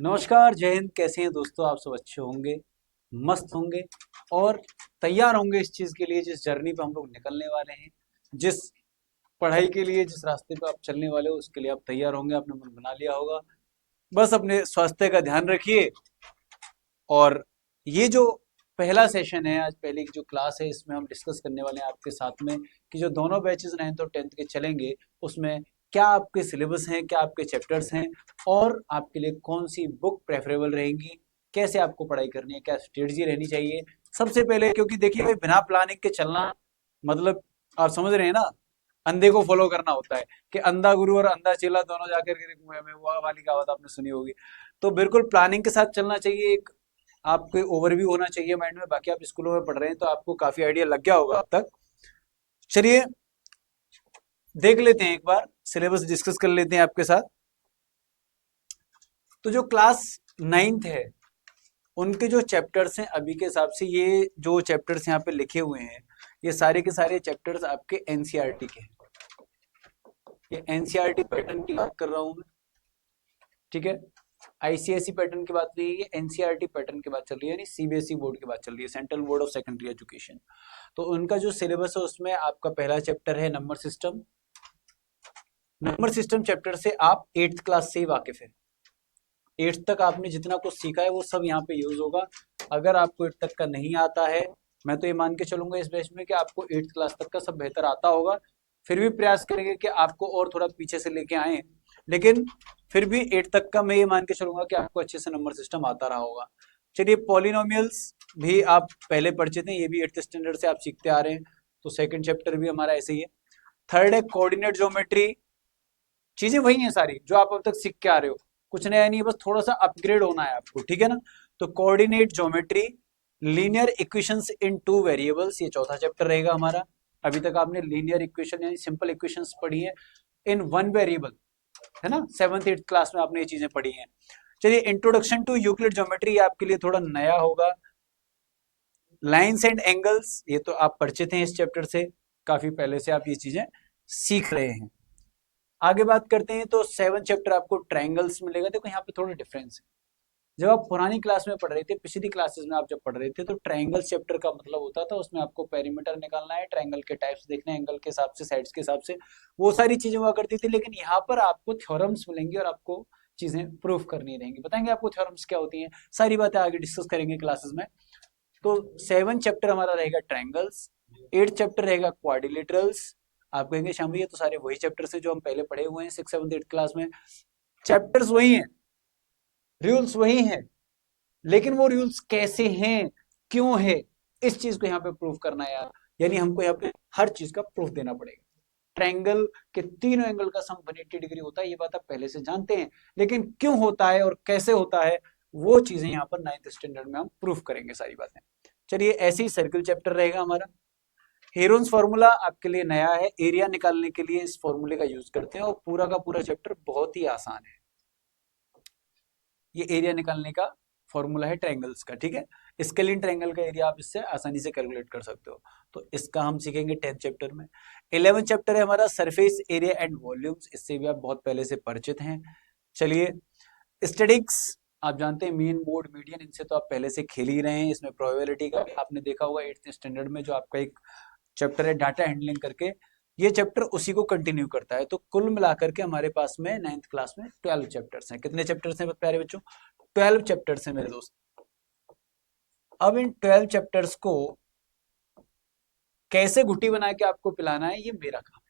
नमस्कार, जय हिंद। कैसे हैं दोस्तों? आप सब अच्छे होंगे, मस्त होंगे और तैयार होंगे इस चीज़ के लिए जिस जर्नी पे हम लोग निकलने वाले हैं, जिस पढ़ाई के लिए जिस रास्ते पे आप चलने वाले हो उसके लिए आप तैयार होंगे। आपने मन बना लिया होगा। बस अपने स्वास्थ्य का ध्यान रखिए। और ये जो पहला सेशन है, आज पहले की जो क्लास है, इसमें हम डिस्कस करने वाले हैं आपके साथ में कि जो दोनों बैचेस 9th और 10th के चलेंगे उसमें क्या आपके सिलेबस हैं, क्या आपके चैप्टर्स हैं और आपके लिए कौन सी बुक प्रेफरेबल रहेंगी, कैसे आपको पढ़ाई करनी है, क्या स्ट्रेटजी रहनी चाहिए। सबसे पहले क्योंकि देखिए भाई, बिना प्लानिंग के चलना मतलब आप समझ रहे हैं ना, अंधे को फॉलो करना होता है कि अंधा गुरु और अंधा चेला दोनों जाकर के कुएं में, वो वाली कहावत आपने सुनी होगी। तो बिल्कुल प्लानिंग के साथ चलना चाहिए। एक आपको ओवरव्यू होना चाहिए माइंड में। बाकी आप स्कूलों में पढ़ रहे हैं तो आपको काफी आइडिया लग गया होगा अब तक। चलिए देख लेते हैं, एक बार सिलेबस डिस्कस कर लेते हैं आपके साथ। तो जो क्लास 9th है उनके जो चैप्टर्स हैं अभी के हिसाब से, ये जो चैप्टर्स यहाँ पे लिखे हुए हैं ये सारे के सारे चैप्टर्स आपके एनसीईआरटी के हैं। ये एनसीईआरटी पैटर्न की बात कर रहा हूँ मैं, ठीक है। आईसीएसई पैटर्न की बात नहीं है, ये एनसीईआरटी पैटर्न की बात चल रही है, यानी सीबीएसई बोर्ड की बात चल रही है, central board of secondary education. तो उनका जो सिलेबस है उसमें आपका पहला चैप्टर है number system. Number system chapter से आप 8th क्लास से ही वाकिफ है। 8th तक आपने जितना कुछ सीखा है वो सब यहाँ पे यूज होगा। अगर आपको 8th तक का नहीं आता है, मैं तो ये मान के चलूंगा इस बैच में कि आपको 8th क्लास तक का सब बेहतर आता होगा। फिर भी प्रयास करेंगे कि आपको और थोड़ा पीछे से लेके आए, लेकिन फिर भी 8th तक का मैं ये मान के चलूंगा कि आपको अच्छे से नंबर सिस्टम आता रहा होगा। चलिए, पॉलिनोमियल्स भी आप पहले परिचित हैं, ये भी 8th स्टैंडर्ड से आप सीखते आ रहे हैं। तो सेकंड चैप्टर भी हमारा ऐसे ही है। थर्ड है कोऑर्डिनेट ज्योमेट्री। चीजें वही हैं सारी जो आप अब तक सीख के आ रहे हो, कुछ नया नहीं है, बस थोड़ा सा अपग्रेड होना है आपको, ठीक है ना। तो कोऑर्डिनेट ज्योमेट्री, लीनियर इक्वेशंस इन टू वेरिएबल्स, ये चौथा चैप्टर रहेगा हमारा। अभी तक आपने लीनियर इक्वेशन यानी सिंपल इक्वेशंस पढ़ी है इन वन वेरिएबल, है ना। 7th 8th क्लास में आपने ये चीजें पढ़ी हैं। चलिए, इंट्रोडक्शन टू यूक्लिड ज्योमेट्री आपके लिए थोड़ा नया होगा। लाइन्स एंड एंगल्स, ये तो आप परिचित हैं इस चैप्टर से, काफी पहले से आप ये चीजें सीख रहे हैं। आगे बात करते हैं तो 7th चैप्टर आपको ट्रायंगल्स मिलेगा। देखो यहाँ पे थोड़ा डिफरेंस है। जब आप पुरानी क्लास में पढ़ रहे थे, पिछली क्लासेस में आप जब पढ़ रहे थे, तो ट्रायंगल्स चैप्टर का मतलब होता था उसमें आपको पेरीमीटर निकालना है, ट्रायंगल के टाइप्स देखने, एंगल के हिसाब से, साइड्स के हिसाब से, वो सारी चीजें हुआ करती थी। लेकिन यहाँ पर आपको थ्योरम्स मिलेंगी और आपको चीजें प्रूफ करनी रहेंगी। बताएंगे आपको थ्योरम्स क्या होती हैं, सारी बातें आगे डिस्कस करेंगे क्लासेस में। तो 7th चैप्टर हमारा रहेगा ट्रायंगल्स। 8th चैप्टर रहेगा क्वाड्रिलेटरल्स। आप कहेंगे श्याम भैया, ये तो सारे वही चैप्टर्स हैं जो हम पहले पढ़े हुए हैं 6th 7th 8th क्लास में। चैप्टर्स वही हैं, रूल्स वही हैं, लेकिन वो रूल्स कैसे हैं, क्यों है, इस चीज को यहाँ पे प्रूफ करना है यार। यानी हमको यहाँ पे हर चीज का प्रूफ देना पड़ेगा। ट्रायंगल के तीनों एंगल का सम 180 डिग्री होता है, ये बात आप पहले से जानते हैं, लेकिन क्यों होता है और कैसे होता है वो चीजें यहाँ पर 9th स्टैंडर्ड में हम प्रूफ करेंगे सारी बातें। चलिए, ऐसे ही सर्किल चैप्टर रहेगा हमारा। हेरोन्स फॉर्मूला आपके लिए नया है, एरिया निकालने के लिए इस फॉर्मूले का यूज करते हैं और पूरा का पूरा चैप्टर बहुत ही आसान है। ये एरिया निकालने का फॉर्मूला है ट्रायंगल्स का, ठीक है। स्केलिन ट्रायंगल का एरिया आप इससे आसानी से कैलकुलेट कर सकते हो। तो इसका हम सीखेंगे 10th चैप्टर में। 11th चैप्टर है हमारा सरफेस एरिया एंड वॉल्यूम्स, इससे भी आप बहुत पहले से परिचित हैं। चलिए, स्टैटिक्स आप जानते हैं, मीन मोड मीडियन, इनसे तो आप पहले से खेल ही रहे हैं। इसमें प्रोबेबिलिटी का भी आपने देखा होगा 8th स्टैंडर्ड में, जो आपका एक चैप्टर है डाटा हैंडलिंग करके, ये चैप्टर उसी को कंटिन्यू करता है। तो कुल मिलाकर के हमारे पास में 9th क्लास में 12 चैप्टर्स हैं। कितने चैप्टर्स हैं प्यारे बच्चों? 12 चैप्टर्स हैं मेरे दोस्त। अब इन 12 चैप्टर्स को कैसे घुटी बना के आपको पिलाना है, ये मेरा काम है।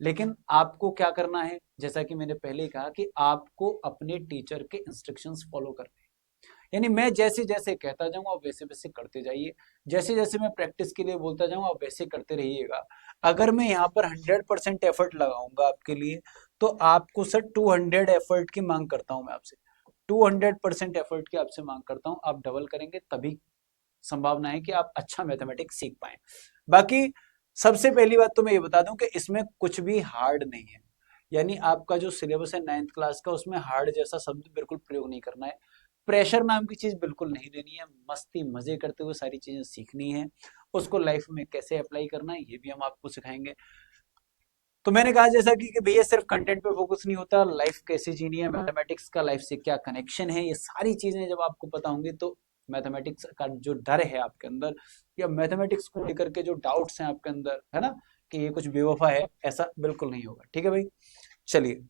लेकिन आपको क्या करना है, जैसा कि मैंने पहले ही कहा कि आपको अपने टीचर के इंस्ट्रक्शंस फॉलो करने हैं। यानी मैं जैसे जैसे कहता जाऊंगा आप वैसे वैसे करते जाइए, जैसे जैसे मैं प्रैक्टिस के लिए बोलता जाऊंगा आप वैसे करते रहिएगा। अगर मैं यहाँ पर 100% एफर्ट लगाऊंगा आपके लिए, तो आपको सर 200 एफर्ट की मांग करता हूं मैं आपसे। 200% एफर्ट की आपसे मांग करता हूं। आप डबल करेंगे तभी संभावना है कि आप अच्छा मैथमेटिक्स सीख पाए। बाकी सबसे पहली बात तो मैं ये बता दूं कि इसमें कुछ भी हार्ड नहीं है। यानी आपका जो सिलेबस है 9th क्लास का, उसमें हार्ड जैसा शब्द बिल्कुल प्रयोग नहीं करना है। प्रेशर नाम की चीज बिल्कुल नहीं लेनी है। मस्ती मजे करते हुए सारी चीजें सीखनी है। उसको लाइफ में कैसे अप्लाई करना है ये भी हम आपको सिखाएंगे। तो मैंने कहा जैसा कि भैया सिर्फ कंटेंट पे फोकस नहीं होता, लाइफ कैसे जीनी है, मैथमेटिक्स का लाइफ से क्या कनेक्शन है, ये सारी चीजें जब आपको पता होंगी तो मैथमेटिक्स का जो डर है आपके अंदर या मैथमेटिक्स को लेकर के जो डाउट्स हैं आपके अंदर, है ना, कि ये कुछ बेवफा है, ऐसा बिल्कुल नहीं होगा। ठीक है भाई, चलिए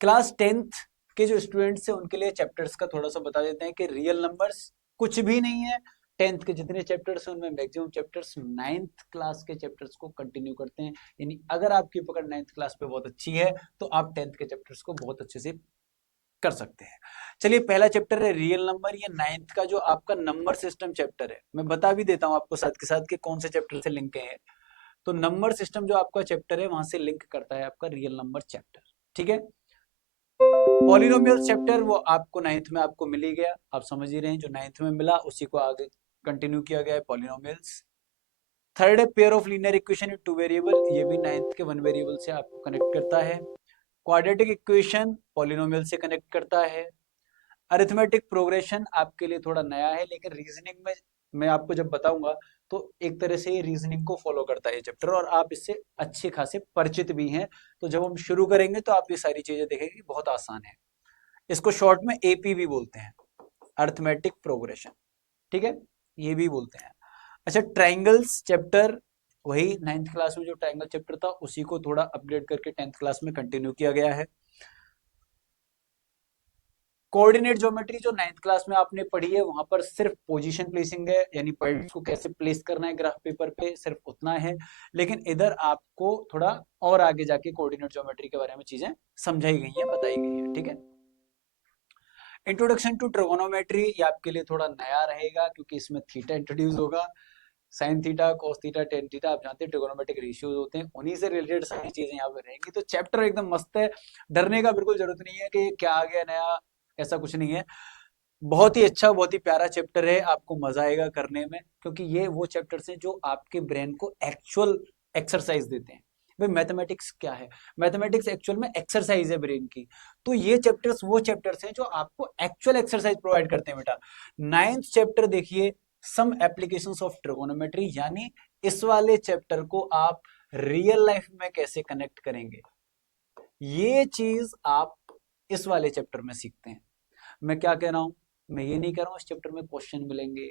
क्लास 10th के जो स्टूडेंट्स हैं उनके लिए चैप्टर्स का थोड़ा सा बता देते हैं कि रियल नंबर्स कुछ भी नहीं है। 10th के जितने चैप्टर्स हैं उनमें मैक्सिमम चैप्टर्स 9th क्लास के चैप्टर्स को कंटिन्यू करते हैं। यानी अगर आपकी पकड़ 9th क्लास पे बहुत अच्छी है तो आप 10th के चैप्टर्स को बहुत अच्छे से कर सकते हैं। चलिए पहला चैप्टर है रियल नंबर। ये 9th का जो आपका नंबर सिस्टम चैप्टर है, मैं बता भी देता हूँ आपको साथ के साथ कि कौन से चैप्टर से लिंक है। तो नंबर सिस्टम जो आपका चैप्टर है वहां से लिंक करता है आपका रियल नंबर चैप्टर। ठीक है, पॉलिनोमियल चैप्टर वो आपको 9th में आपको मिल ही गया, आप समझ ही रहे हैं, जो 9th में मिला उसी को आगे कंटिन्यू किया गया है, पॉलिनोमियल्स। थर्ड है pair of linear equation in two variable, ये भी 9th के वन वेरिएबल से आपको कनेक्ट करता है। क्वाड्रेटिक इक्वेशन पॉलिनोमियल से कनेक्ट करता है। अरिथमेटिक प्रोग्रेशन आपके लिए थोड़ा नया है, लेकिन रीजनिंग में मैं आपको जब बताऊंगा तो एक तरह से ये रीजनिंग को फॉलो करता है ये चैप्टर, और आप इससे अच्छे खासे परिचित भी हैं। तो जब हम शुरू करेंगे तो आप ये सारी चीजें देखेंगे, बहुत आसान है। इसको शॉर्ट में एपी भी बोलते हैं, अर्थमेटिक प्रोग्रेशन। ठीक है, ये भी बोलते हैं। अच्छा, ट्राइंगल्स चैप्टर वही 9th क्लास में जो ट्राइंगल चैप्टर था उसी को थोड़ा अपग्रेड करके 10th क्लास में कंटिन्यू किया गया है। कोऑर्डिनेट ज्योमेट्री जो 9th क्लास में आपने पढ़ी है वहां पर सिर्फ पोजीशन प्लेसिंग है, यानी पॉइंट्स को कैसे प्लेस करना है ग्राफ पेपर पे, सिर्फ उतना है। लेकिन इधर आपको थोड़ा और आगे जाके कोऑर्डिनेट ज्योमेट्री के बारे में चीजें समझाई गई हैं, बताई गई है। ठीक है, इंट्रोडक्शन टू ट्रिगोनोमेट्री ये आपके लिए थोड़ा नया रहेगा क्योंकि इसमें थीटा इंट्रोड्यूस होगा। Sine theta, cos theta, tan theta, आप जानते हैं ट्रिगोनोमेट्रिक रेशियोज होते हैं, उन्हीं से रिलेटेड सारी चीजें यहाँ पे रहेंगी। तो चैप्टर एकदम मस्त है, डरने का बिल्कुल जरूरत नहीं है कि क्या आ गया नया, ऐसा कुछ नहीं है। बहुत ही अच्छा, बहुत ही प्यारा चैप्टर है, आपको मजा आएगा करने में, क्योंकि ये वो चैप्टर्स हैं जो आपके ब्रेन को एक्चुअल एक्सरसाइज देते हैं। भाई मैथमेटिक्स क्या है, मैथमेटिक्स एक्चुअल में एक्सरसाइज है ब्रेन की। तो ये चैप्टर्स वो चैप्टर्स हैं जो आपको एक्चुअल एक्सरसाइज प्रोवाइड करते हैं बेटा। 9th चैप्टर देखिए, सम एप्लीकेशंस ऑफ ट्रिगोनोमेट्री, यानी इस वाले चैप्टर को आप रियल लाइफ में कैसे कनेक्ट करेंगे, ये चीज आप इस वाले चैप्टर में सीखते हैं। मैं क्या कह रहा हूं, मैं ये नहीं कह रहा हूं इस चैप्टर में क्वेश्चन मिलेंगे,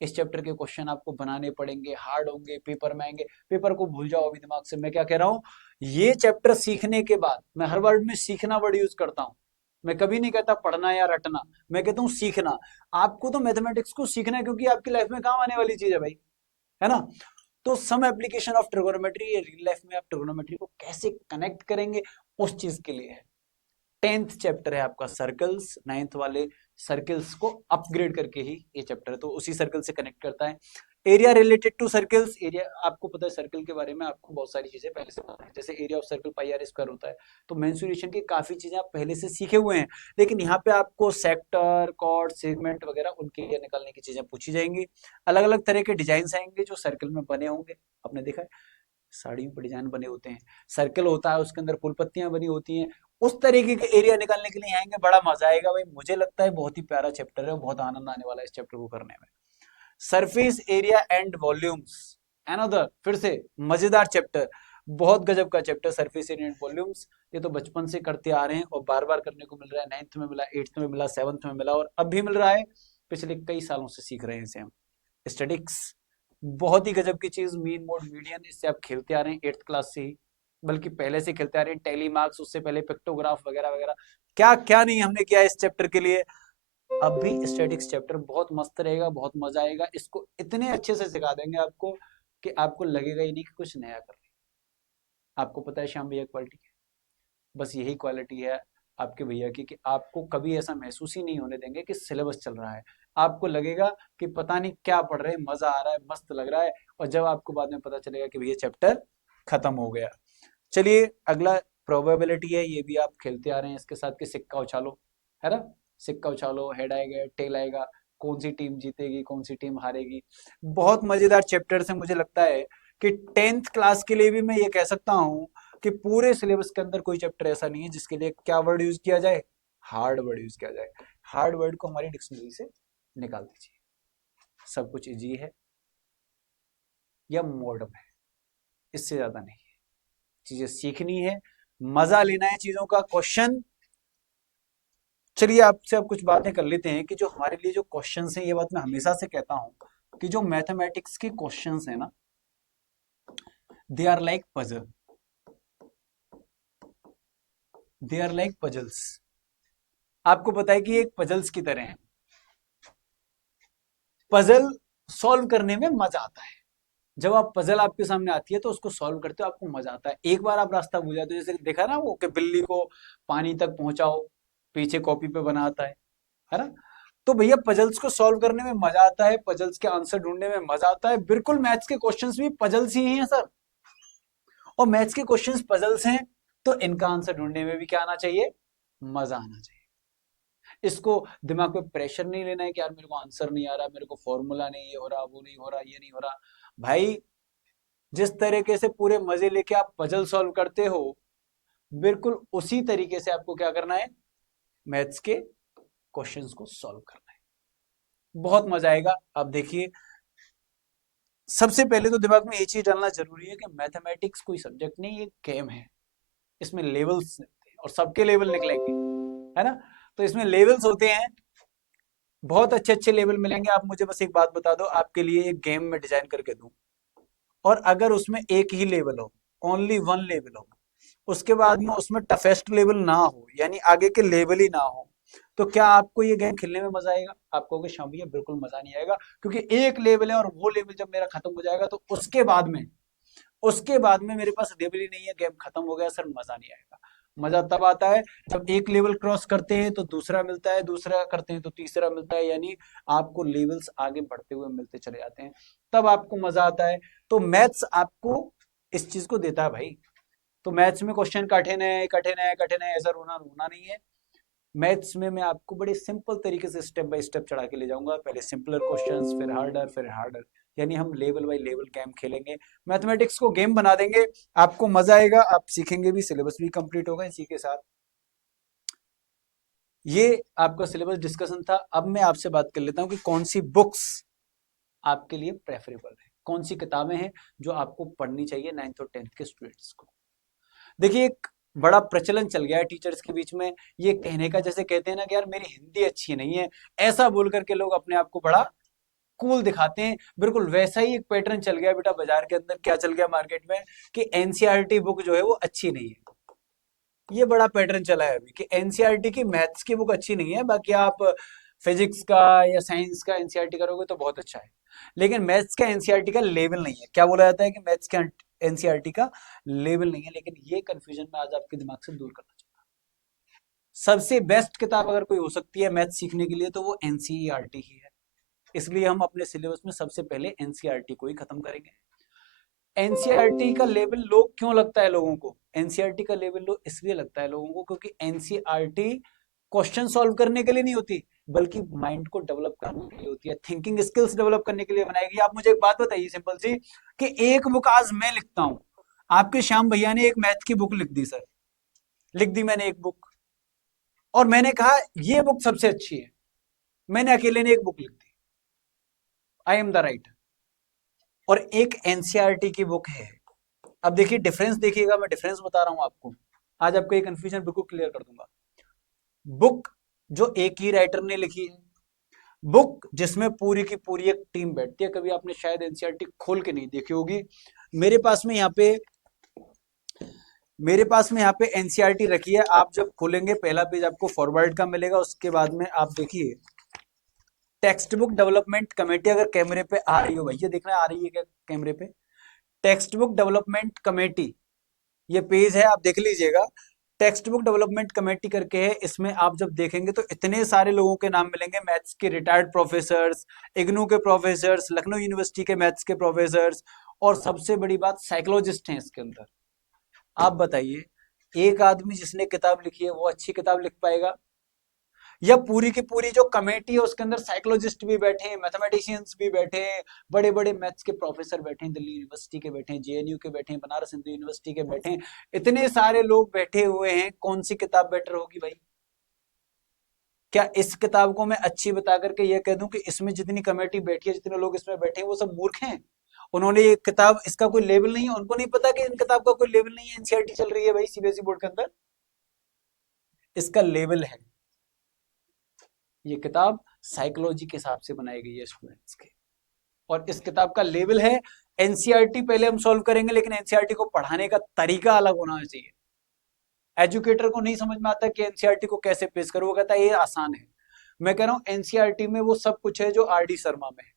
इस चैप्टर के क्वेश्चन आपको बनाने पड़ेंगे, हार्ड होंगे, पेपर में आएंगे, पेपर को भूल जाओ अभी दिमाग से। मैं क्या कह रहा हूं, ये चैप्टर सीखने के बाद, मैं हर वर्ड में सीखना वर्ड यूज करता हूं, मैं कभी नहीं कहता पढ़ना या रटना, मैं कहता हूं सीखना। आपको तो मैथमेटिक्स को सीखना है क्योंकि आपकी लाइफ में काम आने वाली चीज है भाई, है ना। तो सम एप्लीकेशन ऑफ ट्रिगोनोमेट्री, ये रियल लाइफ में आप ट्रिगोनोमेट्री को कैसे कनेक्ट करेंगे उस चीज के लिए है। 10th चैप्टर है आपका सर्कल्स, 9th वाले सर्कल्स को अपग्रेड करके ही ये चैप्टर है, तो उसी सर्कल से कनेक्ट करता है। Area related to circles, area आपको पता है सर्कल के बारे में आपको बहुत सारी चीजें पहले से पता है, जैसे area of circle pi r square होता है। तो मेंसुरेशन की काफी चीजें आप पहले से सीखे हुए हैं, लेकिन यहाँ पे आपको सेक्टर, कॉर्ड, सेगमेंट वगैरह उनके लिए निकालने की चीजें पूछी जाएंगी। अलग अलग तरह के डिजाइन आएंगे जो सर्कल में बने होंगे, आपने देखा है साड़ियों पर डिजाइन बने होते हैं, सर्कल होता है उसके अंदर फूल पत्तियां बनी होती हैं, उस तरीके के एरिया निकालने के लिए आएंगे, बड़ा मजा आएगा भाई। मुझे लगता है बहुत ही प्यारा चैप्टर है, बहुत आनंद आने वाला है इस चैप्टर को करने में। Surface area and volumes, another फिर से मजेदार चैप्टर, बहुत गजब का chapter surface area and volumes. ये तो बचपन से करते आ रहे हैं और बार बार करने को मिल रहा है, 9th में मिला, 8th में मिला, 7th में मिला और अब भी मिल रहा है, पिछले कई सालों से सीख रहे हैं इसे हम। स्टैटिक्स बहुत ही गजब की चीज, मीन मोड मीडियन, इससे आप खेलते आ रहे हैं 8th क्लास से ही, बल्कि पहले से खेलते आ रहे हैं। टेली मार्क्स, उससे पहले पिक्टोग्राफ वगैरह वगैरह, क्या क्या नहीं हमने किया इस चैप्टर के लिए। अब भी स्टैटिक्स चैप्टर बहुत मस्त रहेगा, बहुत मजा आएगा, इसको इतने अच्छे से सिखा देंगे आपको कि आपको लगेगा ही नहीं कि कुछ नया कर रहे हैं। आपको पता है श्याम भैया क्वालिटी है, बस यही क्वालिटी है आपके भैया की, कि आपको कभी ऐसा महसूस ही नहीं होने देंगे कि सिलेबस चल रहा है। आपको लगेगा कि पता नहीं क्या पढ़ रहे हैं, मजा आ रहा है, मस्त लग रहा है, और जब आपको बाद में पता चलेगा कि भैया चैप्टर खत्म हो गया। चलिए अगला प्रोबेबिलिटी है, ये भी आप खेलते आ रहे हैं इसके साथ, कि सिक्का उछालो, है ना, सिक्का उछालो, हेड आएगा टेल आएगा, कौन सी टीम जीतेगी कौन सी टीम हारेगी। बहुत मजेदार चैप्टर है, मुझे लगता है कि 10th क्लास के लिए भी मैं ये कह सकता हूँ कि पूरे सिलेबस के अंदर कोई चैप्टर ऐसा नहीं है जिसके लिए क्या वर्ड यूज किया जाए, हार्ड वर्ड यूज किया जाए। हार्ड वर्ड को हमारी डिक्शनरी से निकाल दीजिए, सब कुछ इजी है या मॉडर्न है, इससे ज्यादा नहीं है। चीजें सीखनी है, मजा लेना है चीजों का। क्वेश्चन, चलिए आपसे अब कुछ बातें कर लेते हैं कि जो हमारे लिए जो क्वेश्चंस हैं, ये बात मैं हमेशा से कहता हूं कि जो मैथमेटिक्स के क्वेश्चंस हैं ना, they are like puzzle, they are like puzzles. आपको पता है कि एक पजल्स की तरह है। पजल सॉल्व करने में मजा आता है। जब आप पजल आपके सामने आती है तो उसको सॉल्व करते हो, आपको मजा आता है। एक बार आप रास्ता भूल जाते हो, जैसे देखा ना वो कि बिल्ली को पानी तक पहुंचाओ, पीछे कॉपी पे बना आता है ना। तो भैया पजल्स को सॉल्व करने में मजा आता है, पजल्स के आंसर ढूंढने में मजा आता है। बिल्कुल मैथ्स के क्वेश्चंस भी पजल्स ही हैं सर, और मैथ्स के क्वेश्चंस पजल्स हैं, तो इनका आंसर ढूंढने में भी क्या आना चाहिए, मजा आना चाहिए। इसको दिमाग पे प्रेशर नहीं लेना है कि यार मेरे को आंसर नहीं आ रहा, मेरे को फॉर्मूला नहीं ये हो रहा, वो नहीं हो रहा, ये नहीं हो रहा। भाई जिस तरीके से पूरे मजे लेके आप पजल सॉल्व करते हो, बिल्कुल उसी तरीके से आपको क्या करना है, मैथ्स के क्वेश्चंस को सॉल्व करना है। बहुत मजा आएगा। आप देखिए, सबसे पहले तो दिमाग में ये चीज डालना जरूरी है कि मैथमेटिक्स कोई सब्जेक्ट नहीं, ये गेम है। इसमें लेवल्स और सबके लेवल निकलेंगे, है ना। तो इसमें लेवल्स होते हैं, बहुत अच्छे अच्छे लेवल मिलेंगे। आप मुझे बस एक बात बता दो, आपके लिए एक गेम में डिजाइन करके दूं, और अगर उसमें एक ही लेवल हो, ओनली वन लेवल हो, उसके बाद में उसमें टफेस्ट लेवल ना हो, यानी आगे के लेवल ही ना हो, तो क्या आपको ये गेम खेलने में मजा आएगा? आपको कहोगे श्याम भैया बिल्कुल मजा नहीं आएगा, क्योंकि एक लेवल है और वो लेवल जब मेरा खत्म हो जाएगा तो उसके बाद में मेरे पास लेवल ही नहीं है, गेम खत्म हो गया सर, मजा नहीं आएगा। मजा तब आता है जब एक लेवल क्रॉस करते हैं तो दूसरा मिलता है, दूसरा करते हैं तो तीसरा मिलता है, यानी आपको लेवल्स आगे बढ़ते हुए मिलते चले जाते हैं, तब आपको मजा आता है। तो मैथ्स आपको इस चीज को देता है भाई। तो मैथ्स में क्वेश्चन कठिन है, कठिन है, कठिन है, ऐसा रोना रोना नहीं है। मैथ्स में मैं आपको बड़े सिंपल तरीके से स्टेप बाय स्टेप चढ़ा के ले जाऊंगा, पहले सिंपलर क्वेश्चंस, फिर हार्डर, यानी हम लेवल बाय लेवल गेम खेलेंगे, मैथमेटिक्स को गेम बना देंगे। आपको मजा आएगा, आप सीखेंगे भी, सिलेबस भी कंप्लीट होगा इसी के साथ। ये आपका सिलेबस डिस्कशन था। अब मैं आपसे बात कर लेता हूँ कि कौन सी बुक्स आपके लिए प्रेफरेबल है, कौन सी किताबें हैं जो आपको पढ़नी चाहिए 9th और 10th के स्टूडेंट्स को। देखिए, एक बड़ा प्रचलन चल गया है टीचर्स के बीच में, ये कहने का, जैसे कहते हैं ना कि यार मेरी हिंदी अच्छी नहीं है, ऐसा बोल करके लोग अपने आप को बड़ा कूल दिखाते हैं। बिल्कुल वैसा ही एक पैटर्न चल गया बेटा बाजार के अंदर, क्या चल गया मार्केट में, कि एनसीईआरटी बुक जो है वो अच्छी नहीं है। ये बड़ा पैटर्न चला है अभी कि एनसीईआरटी की मैथ्स की बुक अच्छी नहीं है, बाकी आप फिजिक्स का या साइंस का एनसीईआरटी करोगे तो बहुत अच्छा है, लेकिन मैथ्स का एनसीईआरटी का लेवल नहीं है। क्या बोला जाता है कि मैथ्स का एनसीईआरटी का लेवल नहीं है, लेकिन ये कंफ्यूजन मैं आज आपके दिमाग से दूर करना चाहता हूँ। सबसे बेस्ट किताब अगर कोई हो सकती है मैथ्स सीखने के लिए तो वो एनसीईआरटी ही है। इसलिए हम अपने सिलेबस में सबसे पहले एनसीईआरटी को ही खत्म करेंगे। एनसीईआरटी का लेवल लो क्यों लगता है लोगों को? एनसीईआरटी का लेवल लो इसलिए लगता है लोगों को क्योंकि एनसीईआरटी क्वेश्चन सॉल्व करने के लिए नहीं होती, बल्कि माइंड को डेवलप करने के लिए होती है, थिंकिंग स्किल्स डेवलप करने के लिए बनाएगी। आप मुझे एक बात बताइए सिंपल सी, कि एक बुक आज मैं लिखता हूं, आपके श्याम भैया ने एक मैथ की बुक लिख दी सर, लिख दी मैंने एक बुक, और मैंने कहा ये बुक सबसे अच्छी है, मैंने अकेले ने एक बुक लिख दी, आई एम द राइट, और एक एनसीईआरटी की बुक है। अब देखिए डिफरेंस, देखिएगा मैं डिफरेंस बता रहा हूं आपको, आज आपको ये कंफ्यूजन बिल्कुल क्लियर कर दूंगा। बुक जो एक ही राइटर ने लिखी है, बुक जिसमें पूरी की पूरी एक टीम बैठती है। कभी आपने शायद एनसीईआरटी खोल के नहीं देखी होगी। मेरे पास में यहाँ पे एनसीईआरटी रखी है। आप जब खोलेंगे पहला पेज आपको फॉरवर्ड का मिलेगा, उसके बाद में आप देखिए टेक्स्ट बुक डेवलपमेंट कमेटी, अगर कैमरे पे आ रही हो भैया, देखना आ रही है क्या कैमरे पे? टेक्स्ट बुक डेवलपमेंट कमेटी, ये पेज है, आप देख लीजिएगा। टेक्स्ट बुक डेवलपमेंट कमेटी करके है, इसमें आप जब देखेंगे तो इतने सारे लोगों के नाम मिलेंगे, मैथ्स के रिटायर्ड प्रोफेसर्स, इग्नू के प्रोफेसर्स, लखनऊ यूनिवर्सिटी के मैथ्स के प्रोफेसर्स, और सबसे बड़ी बात साइकोलॉजिस्ट हैं इसके अंदर। आप बताइए, एक आदमी जिसने किताब लिखी है वो अच्छी किताब लिख पाएगा, या पूरी की पूरी जो कमेटी है उसके अंदर साइकोलॉजिस्ट भी बैठे हैं, मैथमेटिशियंस भी बैठे हैं, बड़े बड़े मैथ्स के प्रोफेसर बैठे हैं, दिल्ली यूनिवर्सिटी के बैठे हैं, जेएनयू के बैठे हैं, बनारस हिंदू यूनिवर्सिटी के बैठे हैं, इतने सारे लोग बैठे हुए हैं, कौन सी किताब बेटर होगी भाई? क्या इस किताब को मैं अच्छी बता करके ये कह दूं कि इसमें जितनी कमेटी बैठी है, जितने लोग इसमें बैठे हैं वो सब मूर्ख हैं, उन्होंने ये किताब, इसका कोई लेवल नहीं है, उनको नहीं पता कि इन किताब का कोई लेवल नहीं है, एनसीईआरटी चल रही है भाई सीबीएसई बोर्ड के अंदर, इसका लेवल है। ये किताब साइकोलॉजी के हिसाब से बनाई गई है स्टूडेंट्स के, और इस किताब का लेवल है एनसीईआरटी। पहले हम सॉल्व करेंगे, लेकिन एनसीईआरटी को पढ़ाने का तरीका अलग होना चाहिए। एजुकेटर को नहीं समझ में आता कि एनसीईआरटी को कैसे पेश करो, वो कहता है ये आसान है। मैं कह रहा हूँ एनसीईआरटी में वो सब कुछ है जो आर डी शर्मा में है,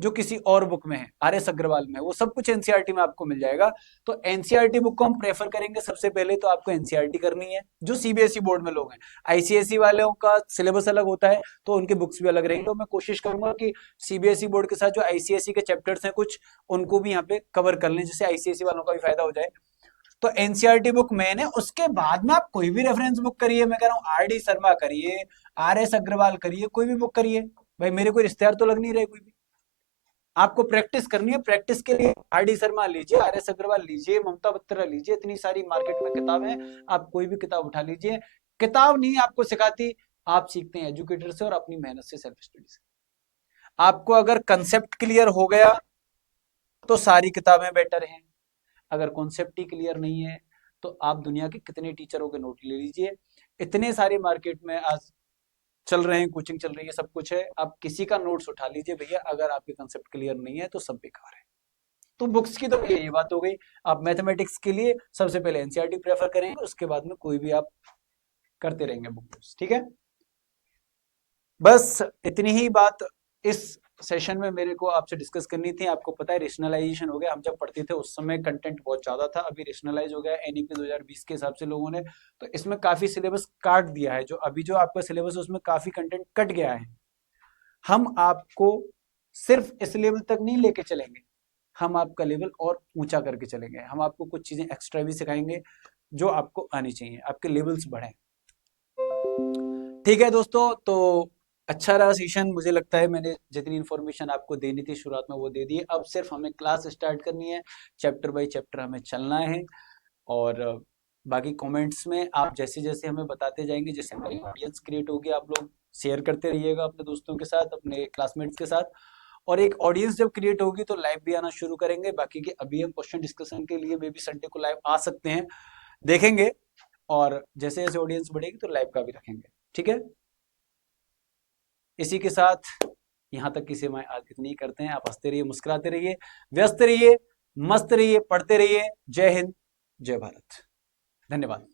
जो किसी और बुक में है, आर एस अग्रवाल में है, वो सब कुछ एनसीईआरटी में आपको मिल जाएगा। तो एनसीईआरटी बुक को हम प्रेफर करेंगे। सबसे पहले तो आपको एनसीईआरटी करनी है, जो सीबीएसई बोर्ड में लोग हैं। आईसीएसई वालों का सिलेबस अलग होता है, तो उनकी बुक्स भी अलग रहेंगी। तो मैं कोशिश करूंगा कि सीबीएसई बोर्ड के साथ जो आईसीएसई के चैप्टर्स हैं कुछ, उनको भी यहाँ पे कवर कर लें, जिससे आईसीएसई वालों का भी फायदा हो जाए। तो एनसीईआरटी बुक मेन है, उसके बाद में आप कोई भी रेफरेंस बुक करिए। मैं कह रहा हूँ आर डी शर्मा करिए, आर एस अग्रवाल करिए, कोई भी बुक करिए भाई, मेरे कोई रिश्तेदार तो लग नहीं रहे कोई भी। आपको प्रैक्टिस करनी है, प्रैक्टिस के लिए आर डी शर्मा लीजिए, आर एस अग्रवाल लीजिए, ममता बत्रा लीजिए, इतनी सारी मार्केट में किताब है, आप कोई भी किताब उठा लीजिए। किताब नहीं आपको सिखाती, आप सीखते हैं एजुकेटर से और अपनी मेहनत से, सेल्फ स्टडी से। आपको अगर कंसेप्ट क्लियर हो गया तो सारी किताबें बेटर हैं। अगर कॉन्सेप्ट ही क्लियर नहीं है तो आप दुनिया के कितने टीचरों के नोट ले लीजिए, इतने सारे मार्केट में आज चल रहे हैं, कोचिंग चल रही है, सब कुछ है, आप किसी का नोट्स उठा लीजिए भैया, अगर आपके कंसेप्ट क्लियर नहीं है तो सब बेकार है। तो बुक्स की तो ये बात हो गई। आप मैथमेटिक्स के लिए सबसे पहले एनसीईआरटी प्रेफर करेंगे, उसके बाद में कोई भी आप करते रहेंगे बुक, ठीक है। बस इतनी ही बात इस सेशन में मेरे को आपसे डिस्कस करनी थी। आपको पता है रेशनलाइजेशन हो गया, हम जब पढ़ते थे उस समय कंटेंट बहुत ज्यादा था, अभी रेशनलाइज हो गया एनईपी 2020 के हिसाब से लोगों ने, तो इसमें काफी सिलेबस काट दिया है। जो अभी जो आपका सिलेबस है उसमें काफी कंटेंट कट गया है। हम आपको सिर्फ इस लेवल तक नहीं लेके चलेंगे, हम आपका लेवल और ऊंचा करके चलेंगे। हम आपको कुछ चीजें एक्स्ट्रा भी सिखाएंगे जो आपको आनी चाहिए, आपके लेवल्स बढ़े। ठीक है दोस्तों, तो अच्छा रहा सेशन। मुझे लगता है मैंने जितनी इन्फॉर्मेशन आपको देनी थी शुरुआत में वो दे दी है। अब सिर्फ हमें क्लास स्टार्ट करनी है, चैप्टर बाय चैप्टर हमें चलना है। और बाकी कमेंट्स में आप जैसे जैसे हमें बताते जाएंगे, जैसे हमारी ऑडियंस क्रिएट होगी, आप लोग शेयर करते रहिएगा अपने दोस्तों के साथ, अपने क्लासमेट्स के साथ। और एक ऑडियंस जब क्रिएट होगी तो लाइव भी आना शुरू करेंगे। बाकी के अभी हम क्वेश्चन डिस्कशन के लिए मे बी संडे को लाइव आ सकते हैं, देखेंगे। और जैसे जैसे ऑडियंस बढ़ेगी तो लाइव का भी रखेंगे, ठीक है। इसी के साथ यहाँ तक की सेवाएं आज इतनी ही करते हैं। आप हंसते रहिए, मुस्कुराते रहिए, व्यस्त रहिए, मस्त रहिए, पढ़ते रहिए। जय हिंद, जय भारत, धन्यवाद।